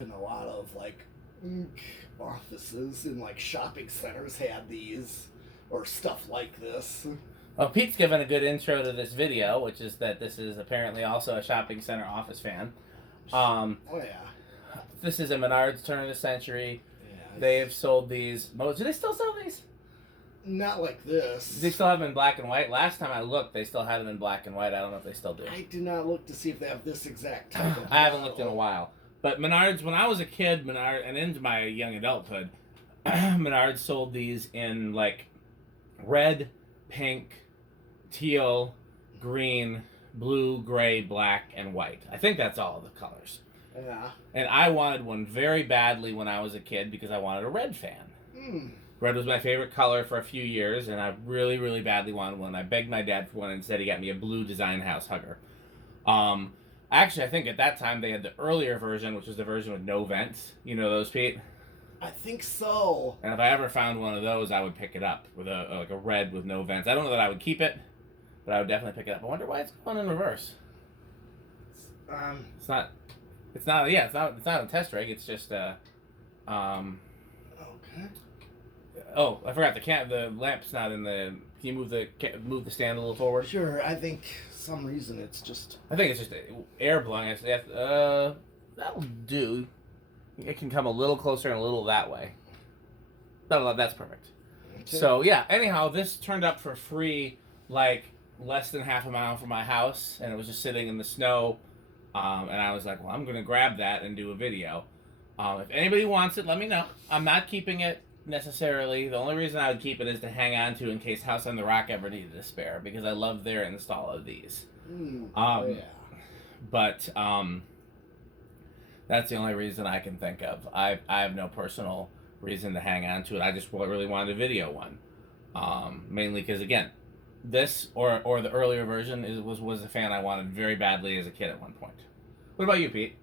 And a lot of like offices in like shopping centers had these or stuff like this. Well, Pete's given a good intro to this video, which is that this is apparently also a shopping center office fan. Oh yeah. This is a Menards turn of the century. Yeah. They have sold these. Do they still sell these? Not like this. They still have them in black and white. Last time I looked, they still had them in black and white. I don't know if they still do. I did not look to see if they have this exact type of I haven't looked in a while. But Menards, when I was a kid, and into my young adulthood, Menards sold these in like red, pink, teal, green, blue, gray, black, and white. I think that's all the colors. Yeah. And I wanted one very badly when I was a kid because I wanted a red fan. Red was my favorite color for a few years, and I really, really badly wanted one. I begged my dad for one, and instead he got me a blue design house hugger. Actually, I think at that time they had the earlier version, which was the version with no vents. You know those, Pete? I think so. And if I ever found one of those, I would pick it up with a red with no vents. I don't know that I would keep it, but I would definitely pick it up. I wonder why it's going in reverse. It's not a test rig. It's just Okay. Oh, I forgot the lamp's not in the. Can you move the stand a little forward? Sure. I think some reason it's just. I think it's just air blowing. That'll do. It can come a little closer and a little that way. That's perfect. Okay. So yeah. Anyhow, this turned up for free, like less than half a mile from my house, and it was just sitting in the snow. And I was like, well, I'm gonna grab that and do a video. If anybody wants it, let me know. I'm not keeping it necessarily. The only reason I would keep it is to hang on to in case House on the Rock ever needed a spare, because I love their install of these. Yeah. But that's the only reason I can think of. I have no personal reason to hang on to it. I just really wanted a video one, mainly because again, this or the earlier version was a fan I wanted very badly as a kid at one point. What about you, Pete?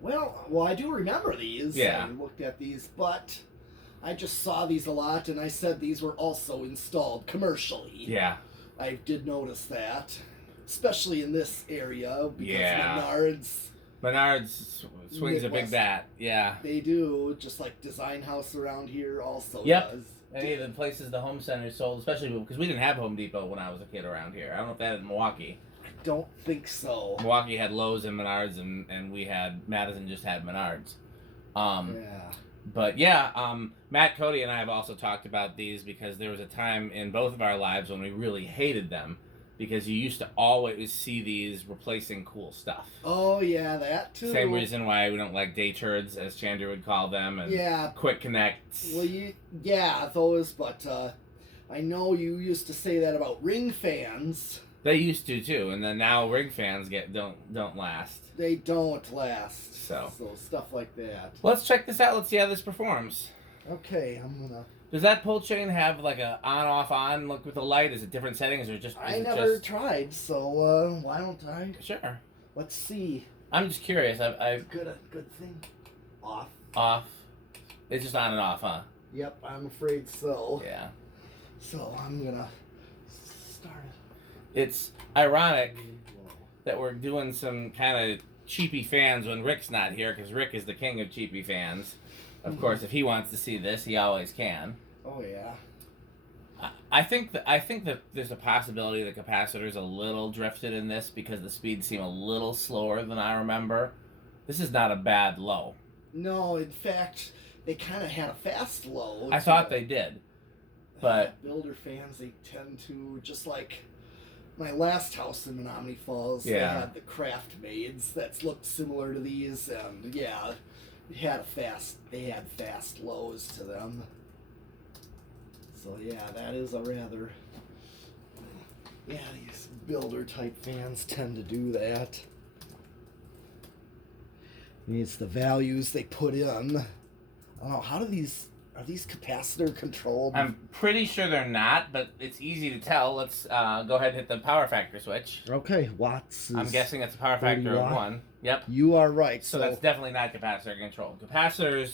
Well, I do remember these. Yeah. I looked at these, but I just saw these a lot, and I said these were also installed commercially. Yeah. I did notice that, especially in this area, because Menards. Menards swings a big bat. Yeah. They do, just like Design House around here also Yep. does. Any of the places the home center sold, especially because we didn't have Home Depot when I was a kid around here. I don't know if they had it in Milwaukee. I don't think so. Milwaukee had Lowe's and Menards, and we had Madison just had Menards. Yeah. But yeah, Matt, Cody, and I have also talked about these because there was a time in both of our lives when we really hated them because you used to always see these replacing cool stuff. Oh yeah, that too. Same reason why we don't like day turds, as Chandra would call them, and quick connects. Well, those, but I know you used to say that about ring fans. They used to too, and then now ring fans don't last. They don't last. So stuff like that. Let's check this out. Let's see how this performs. Okay, I'm gonna. Does that pull chain have like a on look with the light? Is it different settings or just? I never tried, so why don't I? Sure. Let's see. I'm just curious. I've good thing. Off. Off. It's just on and off, huh? Yep, I'm afraid so. Yeah. So I'm gonna start it. It's ironic that we're doing some kind of cheapy fans when Rick's not here, because Rick is the king of cheapy fans. Of course, if he wants to see this, he always can. Oh yeah. I think that there's a possibility the capacitor's a little drifted in this because the speeds seem a little slower than I remember. This is not a bad low. No, in fact, they kind of had a fast low. I thought they did, but builder fans, they tend to, just like my last house in Menominee Falls. Yeah. They had the craft maids that looked similar to these, and yeah, they had fast lows to them. So yeah, that is a rather, these builder type fans tend to do that. It's the values they put in. I don't know, are these capacitor controlled? I'm pretty sure they're not, but it's easy to tell. Let's go ahead and hit the power factor switch. Okay, watts is I'm guessing it's a power factor of 1. Yep. You are right. So that's definitely not capacitor controlled. Capacitor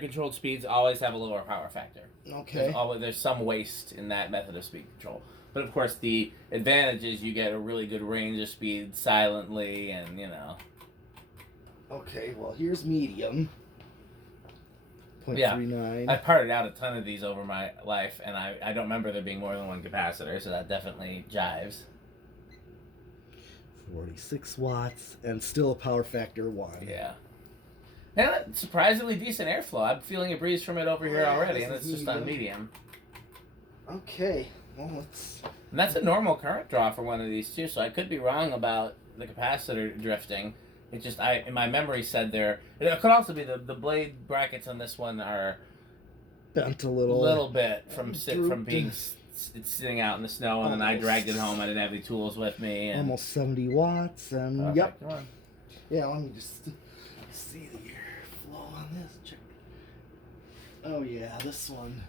controlled speeds always have a lower power factor. Okay. There's some waste in that method of speed control. But of course, the advantage is you get a really good range of speed silently, and Okay, well, here's medium. Yeah. 0.39. I've parted out a ton of these over my life, and I don't remember there being more than one capacitor, so that definitely jives. 46 watts, and still a power factor 1. Yeah. And surprisingly decent airflow. I'm feeling a breeze from it over here already, and it's just on medium. Okay, well, let's... And that's a normal current draw for one of these, too, so I could be wrong about the capacitor drifting. It just, in my memory said there... It could also be the blade brackets on this one are... bent a little bit from being sitting out in the snow, and then I dragged it home. I didn't have any tools with me. And... Almost 70 watts, and okay, yep. Come on. Yeah, let me just see the airflow on this. Check. Oh yeah, this one.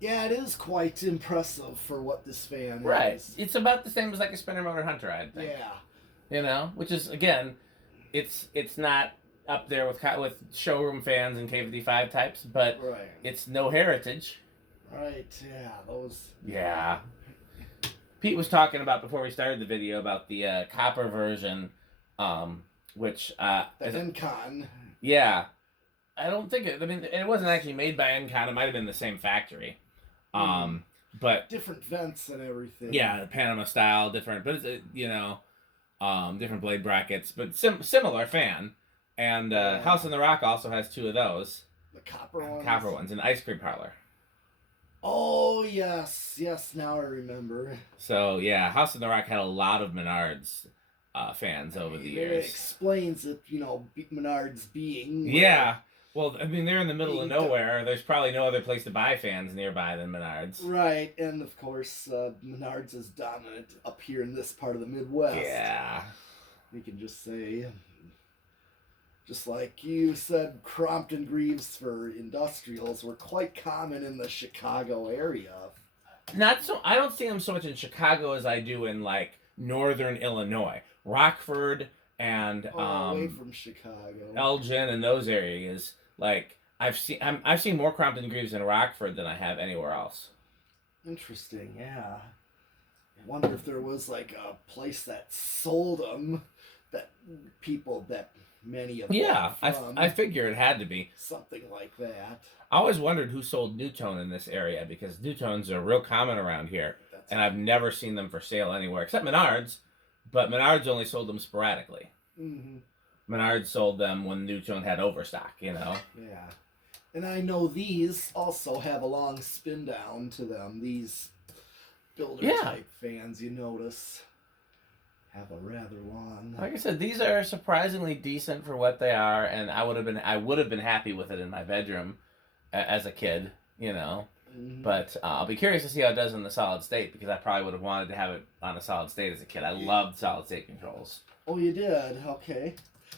Yeah, it is quite impressive for what this fan right. is. It's about the same as like a spinner motor Hunter, I think. Yeah. You know, which is again, it's not up there with showroom fans and K55 types, but right. It's no heritage. Right. Yeah. Those. Yeah. Pete was talking about before we started the video about the copper version, which the Encon. Yeah. I don't think it. I mean, it wasn't actually made by Encon. It might have been the same factory. But different vents and everything. Yeah, Panama style, different, but it's different blade brackets, but similar fan. And House on the Rock also has 2 of those. The copper ones. Copper ones, an ice cream parlor. Oh yes, now I remember. So yeah, House on the Rock had a lot of Menards fans over the years. It explains it, Menards being. Yeah. Well, I mean, they're in the middle of nowhere. There's probably no other place to buy fans nearby than Menards. Right, and of course, Menards is dominant up here in this part of the Midwest. Yeah. We can just say, just like you said, Crompton Greaves for industrials were quite common in the Chicago area. Not so. I don't see them so much in Chicago as I do in like northern Illinois, Rockford and away from Chicago, Elgin and those areas. Like I've seen more Crompton Greaves in Rockford than I have anywhere else. Interesting, yeah. I wonder if there was like a place that sold them, that many of them. Yeah, I figure it had to be something like that. I always wondered who sold Newtone in this area because Newtones are real common around here, and I've never seen them for sale anywhere except Menards. But Menards only sold them sporadically. Mm-hmm. Menards sold them when Newtone had overstock, Yeah. And I know these also have a long spin down to them. These builder type fans, you notice, have a rather long. Like I said, these are surprisingly decent for what they are, and I would have been happy with it in my bedroom as a kid, Mm-hmm. But I'll be curious to see how it does in the solid state because I probably would have wanted to have it on a solid state as a kid. I loved solid state controls. Oh, you did? Okay.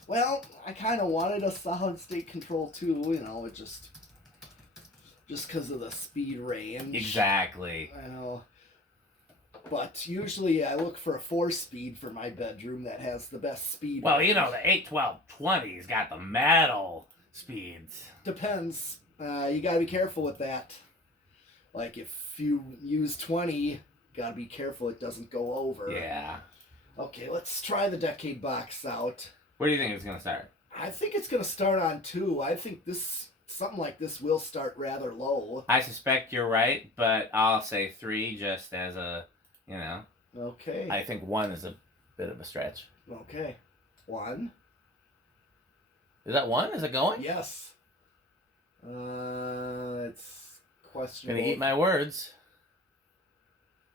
Well, I kind of wanted a solid state control too, it just because of the speed range. Exactly. I know. But usually I look for a 4-speed for my bedroom that has the best speed. Well, range. The 81220's got the metal speeds. Depends. You gotta be careful with that. Like if you use 20, gotta be careful it doesn't go over. Yeah. Okay, let's try the decade box out. Where do you think it's gonna start? I think it's gonna start on 2. I think something like this will start rather low. I suspect you're right, but I'll say 3 just as a, Okay. I think 1 is a bit of a stretch. Okay. 1. Is that 1? Is it going? Yes. It's questionable. Gonna eat my words.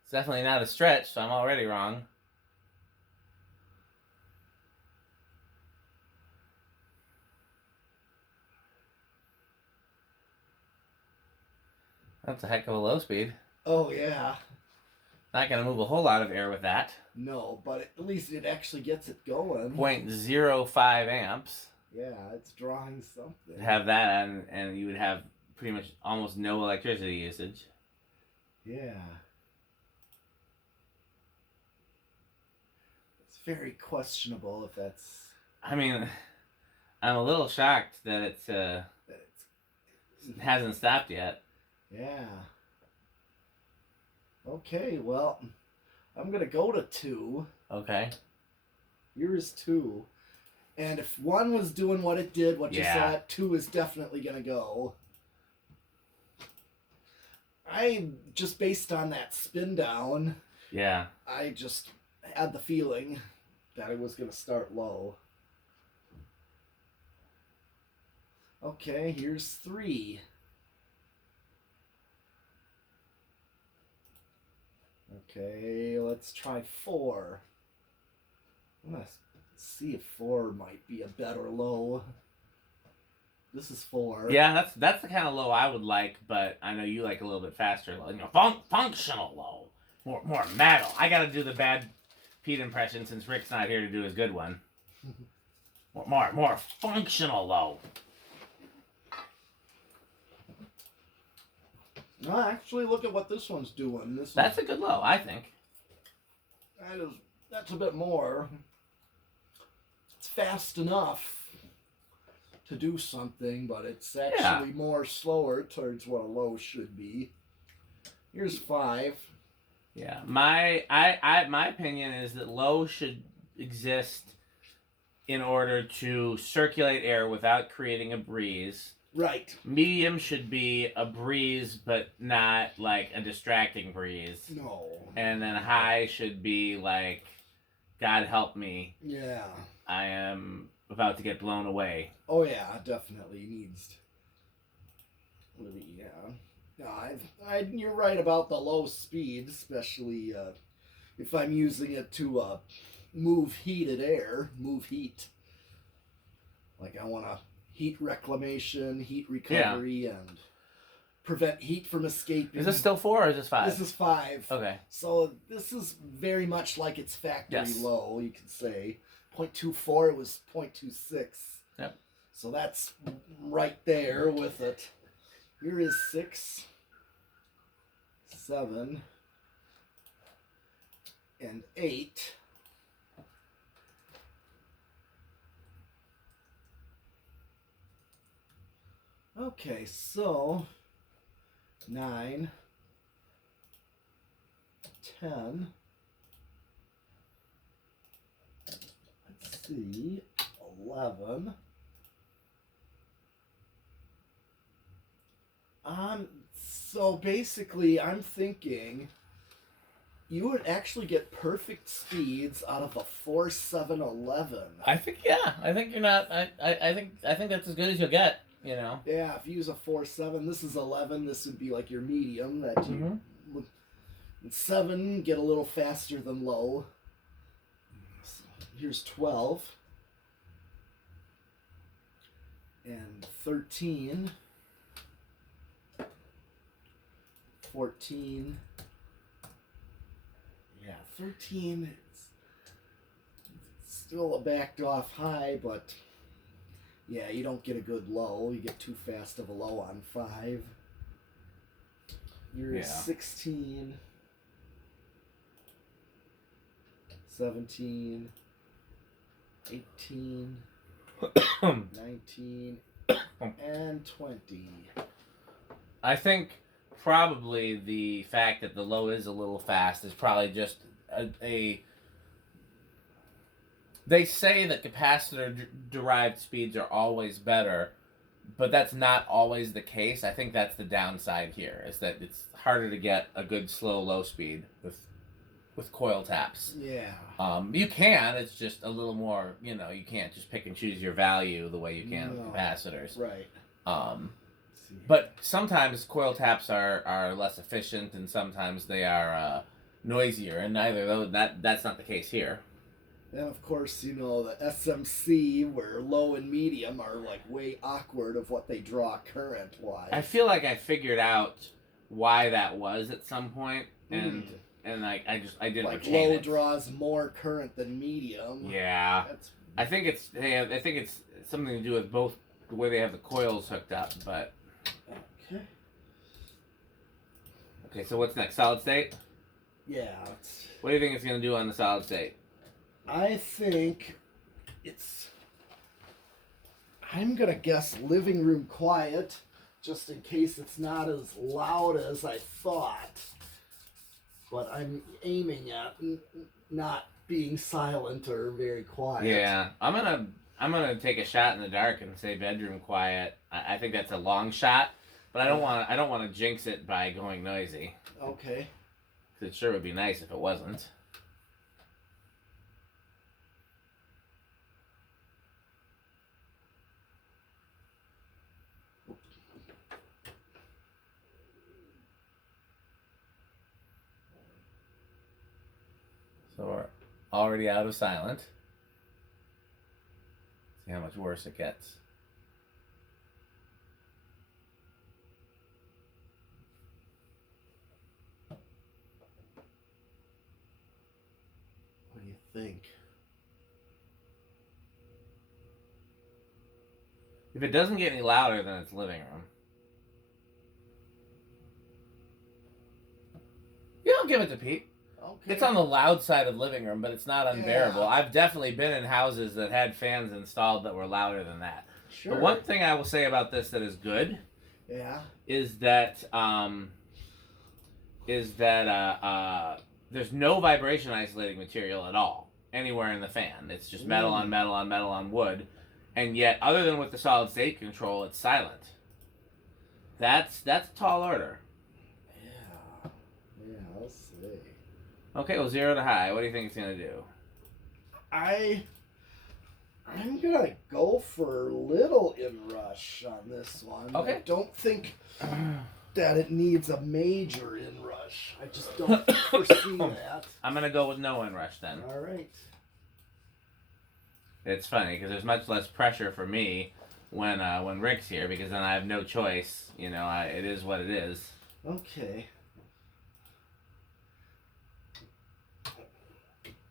It's definitely not a stretch, so I'm already wrong. That's a heck of a low speed. Oh, yeah. Not going to move a whole lot of air with that. No, but at least it actually gets it going. 0.05 amps. Yeah, it's drawing something. Have that and you would have pretty much almost no electricity usage. Yeah. It's very questionable if that's... I mean, I'm a little shocked that it hasn't stopped yet. Yeah. Okay, well, I'm going to go to 2. Okay. Here's 2. And if 1 was doing what it did, what you Yeah. saw it, 2 is definitely going to go. I just based on that spin down, Yeah. I just had the feeling that it was going to start low. Okay, here's 3. Okay, let's try 4. I'm going to see if 4 might be a better low. This is 4. Yeah, that's the kind of low I would like, but I know you like a little bit faster low. Functional low. More metal. I gotta do the bad Pete impression since Rick's not here to do his good one. More functional low. No, actually, look at what this one's doing. That's a good low, I think. That's a bit more. It's fast enough to do something, but it's actually more slower towards what a low should be. Here's 5. Yeah, my opinion is that low should exist in order to circulate air without creating a breeze. Right. Medium should be a breeze, but not like a distracting breeze. No. And then high should be like, God help me. Yeah. I am about to get blown away. Oh yeah, definitely needs. Yeah. No, you're right about the low speed, especially if I'm using it to move heated air, move heat. Like I want to heat reclamation, heat recovery, and prevent heat from escaping. Is this still 4 or is this 5? This is 5. Okay. So this is very much like its factory low, you could say. 0.24, it was 0.26. Yep. So that's right there with it. Here is 6, 7, and 8. Okay, so 9, 10. Let's see, 11. So basically, I'm thinking you would actually get perfect speeds out of a 4.711. I think I think you're not. I think that's as good as you'll get. You know. Yeah, if you use a 4.7, this is 11. This would be like your medium that you would. And 7 get a little faster than low. So here's 12 and 13. 14. Yeah, 13. It's still a backed off high, but yeah, you don't get a good low. You get too fast of a low on 5. You're 16. 17. 18. 19. And 20. I think probably the fact that the low is a little fast is probably just a they say that capacitor derived speeds are always better, but that's not always the case. I think that's the downside here, is that it's harder to get a good slow low speed with coil taps. Yeah. You can, it's just a little more, you can't just pick and choose your value the way you can with capacitors. Right. But sometimes coil taps are less efficient, and sometimes they are noisier, and neither of those, that's not the case here. And of course, the SMC, where low and medium are like way awkward of what they draw current wise. I feel like I figured out why that was at some point, and I didn't like retain low it. draws more current than medium. Yeah. I think it's something to do with both the way they have the coils hooked up, but. Okay, so what's next? Solid state? Yeah. What do you think it's going to do on the solid state? I think I'm going to guess living room quiet, just in case it's not as loud as I thought. But I'm aiming at not being silent or very quiet. Yeah, I'm going to I'm gonna take a shot in the dark and say bedroom quiet. I think that's a long shot, but I don't want to jinx it by going noisy. Okay. 'Cause it sure would be nice if it wasn't. So we're already out of silent. See how much worse it gets. What do you think? If it doesn't get any louder, then it's living room. Yeah, I'll give it to Pete. Okay. It's on the loud side of living room, but it's not unbearable. Yeah. I've definitely been in houses that had fans installed that were louder than that. Sure. The one thing I will say about this that is good, yeah, is that there's no vibration isolating material at all anywhere in the fan. It's just metal on metal on metal on wood, and yet other than with the solid state control, it's silent. That's a tall order. Yeah, I'll say. Okay, well, 0 to high. What do you think it's gonna do? I'm gonna go for little inrush on this one. Okay. I don't think that it needs a major inrush. I just don't foresee that. I'm gonna go with no inrush then. All right. It's funny because there's much less pressure for me when Rick's here, because then I have no choice. You know, it is what it is. Okay.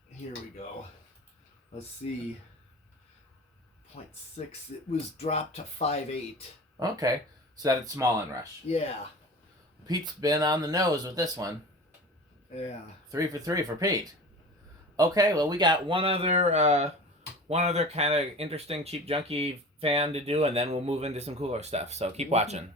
Here we go. Let's see. 0.6. It was dropped to 5.8. Okay, so that's small inrush. Yeah. Pete's been on the nose with this one. Yeah. 3 for 3 for Pete. Okay, well, we got one other kind of interesting cheap junky fan to do, and then we'll move into some cooler stuff. So keep watching.